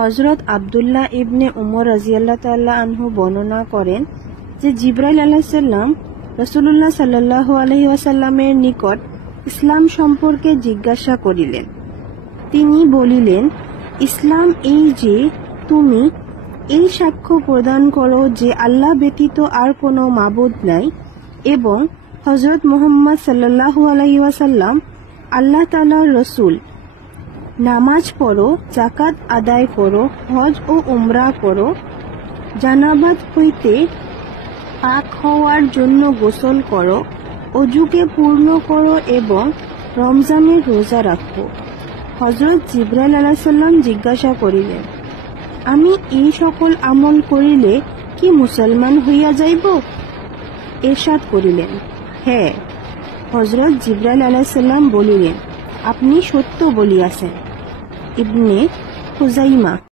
হযরত আব্দুল্লাহ ইবনে উমর রাদিয়াল্লাহু তাআলা আনহু বর্ণনা করেন যে জিবরাইল আলাইহিস সালাম রাসূলুল্লাহ সাল্লাল্লাহু আলাইহি ওয়াসাল্লামের নিকট ইসলাম সম্পর্কে জিজ্ঞাসা করিলেন। তিনি বলিলেন, ইসলাম এই যে তুমি এই সাক্ষ্য প্রদান করো যে আল্লাহ ব্যতীত আর কোনো মাবুদ নাই এবং হযরত মুহাম্মদ সাল্লাল্লাহু আলাইহি ওয়াসাল্লাম আল্লাহ তাআলার রাসূল। নামাজ পড়ো, যাকাত আদায় করো, হজ ও উমরা করো, জানাবাত হইতে পাক হওয়ার জন্য গোসল করো, অজুকে পূর্ণ করো এবং রমজানের রোজা রাখো। হযরত জিবরাইল আলাইহিস সালাম জিজ্ঞাসা করিলেন, আমি এই সকল আমল করিলে কি মুসলমান হইয়া যাইব? ইরশাদ করিলেন, হ্যাঁ। হযরত জিবরাইল আলাইহিস সালাম বলিলেন, আপনি সত্য বলিয়াছেন। ইবনে খুজাইমা।